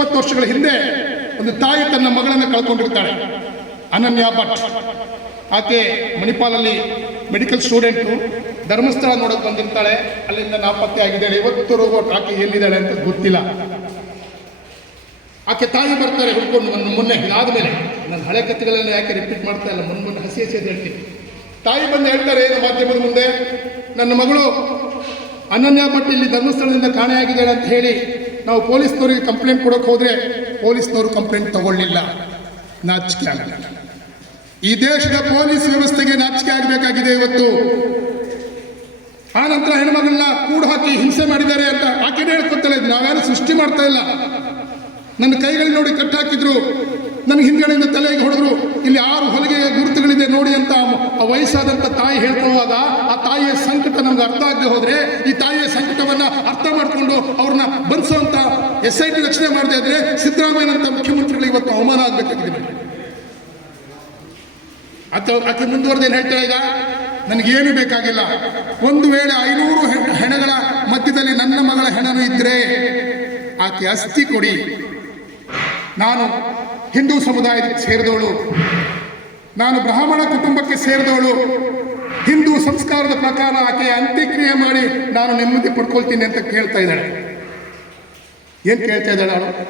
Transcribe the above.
ಇಪ್ಪತ್ತು ವರ್ಷಗಳ ಹಿಂದೆ ಒಂದು ತಾಯಿ ತನ್ನ ಮಗಳನ್ನು ಕಳ್ಕೊಂಡಿರ್ತಾಳೆ, ಅನನ್ಯ ಭಟ್. ಆಕೆ ಮಣಿಪಾಲಲ್ಲಿ ಮೆಡಿಕಲ್ ಸ್ಟೂಡೆಂಟು, ಧರ್ಮಸ್ಥಳ ನೋಡೋಕೆ ಬಂದಿರ್ತಾಳೆ, ಅಲ್ಲಿಂದ ನಾಪತ್ತೆ ಆಗಿದ್ದಾಳೆ ಇವತ್ತುವರೆಗೂ ಆಕೆ ಎಲ್ಲಿದ್ದಾಳೆ ಅಂತ ಗೊತ್ತಿಲ್ಲ. ಆಕೆ ತಾಯಿ ಬರ್ತಾರೆ ಹುಡ್ಕೊಂಡು ನನ್ನ ಮೊನ್ನೆ, ಇದಾದ್ಮೇಲೆ, ನನ್ನ ಹಳೆ ಕಥೆಗಳನ್ನು ಯಾಕೆ ರಿಪೀಟ್ ಮಾಡ್ತಾ ಇಲ್ಲ, ಮೊನ್ನೆ ಮೊನ್ನೆ ಹಸಿ ಹಸಿ ಹೇಳ್ತೀನಿ. ತಾಯಿ ಬಂದು ಹೇಳ್ತಾರೆ ಏನು ಮಾಧ್ಯಮದ ಮುಂದೆ, ನನ್ನ ಮಗಳು ಅನನ್ಯ ಭಟ್ ಇಲ್ಲಿ ಧರ್ಮಸ್ಥಳದಿಂದ ಕಾಣೆಯಾಗಿದ್ದಾಳೆ ಅಂತ ಹೇಳಿ ನಾವು ಪೊಲೀಸ್ನವ್ರಿಗೆ ಕಂಪ್ಲೇಂಟ್ ಕೊಡೋಕೆ ಹೋದ್ರೆ ಪೊಲೀಸ್ನವರು ಕಂಪ್ಲೇಂಟ್ ತಗೊಳ್ಳಿಲ್ಲ. ನಾಚಿಕೆ ಆಗಲ್ಲ. ಈ ದೇಶದ ಪೊಲೀಸ್ ವ್ಯವಸ್ಥೆಗೆ ನಾಚಿಕೆ ಆಗಬೇಕಾಗಿದೆ ಇವತ್ತು. ಆ ನಂತರ ಹೆಣ್ಮಗಳನ್ನ ಕೂಡು ಹಾಕಿ ಹಿಂಸೆ ಮಾಡಿದ್ದಾರೆ ಅಂತ ಆಕೆನೇ ಹೇಳ್ಕೊತಾಳೆ ನಾವ್ಯಾರು ಸೃಷ್ಟಿ ಮಾಡ್ತಾ ಇಲ್ಲ. ನನ್ನ ಕೈಗಳು ನೋಡಿ ಕಟ್ಟಾಕಿದ್ರು ನನ್ನ ಹಿಂದ್ಗಡೆಯಿಂದ ತಲೆಗೆ ಹೊಡೆದ್ರು. ಇಲ್ಲಿ ಆರು ಹೊಲಿಗೆ ಗುರುತುಗಳಿದೆ ನೋಡಿ ಅಂತ ಆ ವಯಸ್ಸಾದಂಥ ತಾಯಿ ಹೇಳ್ಕೊಳ್ಳುವಾಗ ನಮ್ಗೆ ಅರ್ಥ ಆಗದೆ ಹೋದ್ರೆ ಈ ತಾಯಿಯ ಸಂಕಟವನ್ನ ಅರ್ಥ ಮಾಡಿಕೊಂಡು ಅವ್ರನ್ನ ಬಂಧಿಸುವಂತ ಎಸ್ ಐ ಟಿ ರಚನೆ ಮಾಡದೆ ಇದ್ರೆ ಸಿದ್ದರಾಮಯ್ಯನಂತ ಮುಖ್ಯಮಂತ್ರಿಗಳಿಗೆ ಇವತ್ತು ಅವಮಾನ ಆಗ್ಬೇಕಾಗಿದೆ ಅಥವಾ ಆಕೆ ಮುಂದುವರೆದೇನು ಹೇಳ್ತಾ ಈಗ? ನನಗೇನು ಬೇಕಾಗಿಲ್ಲ. ಒಂದು ವೇಳೆ ಐನೂರು ಹೆಣ್- ಹೆಣಗಳ ಮಧ್ಯದಲ್ಲಿ ನನ್ನ ಮಗಳ ಹೆಣನು ಇದ್ರೆ ಆಕೆ ಅಸ್ಥಿ ಕೊಡಿ. ನಾನು ಹಿಂದೂ ಸಮುದಾಯಕ್ಕೆ ಸೇರಿದವಳು. ನಾನು ಬ್ರಾಹ್ಮಣ ಕುಟುಂಬಕ್ಕೆ ಸೇರಿದವಳು. ಹಿಂದೂ ಸಂಸ್ಕಾರದ ಪ್ರಕಾರ ಆಕೆಯ ಅಂತ್ಯಕ್ರಿಯೆ ಮಾಡಿ ನಾನು ನೆಮ್ಮದಿ ಪಡ್ಕೊಳ್ತೀನಿ ಅಂತ ಕೇಳ್ತಾ ಇದ್ದಾಳೆ. ಏನು ಕೇಳ್ತಾ ಇದ್ದಾಳೆ ಅವಳು?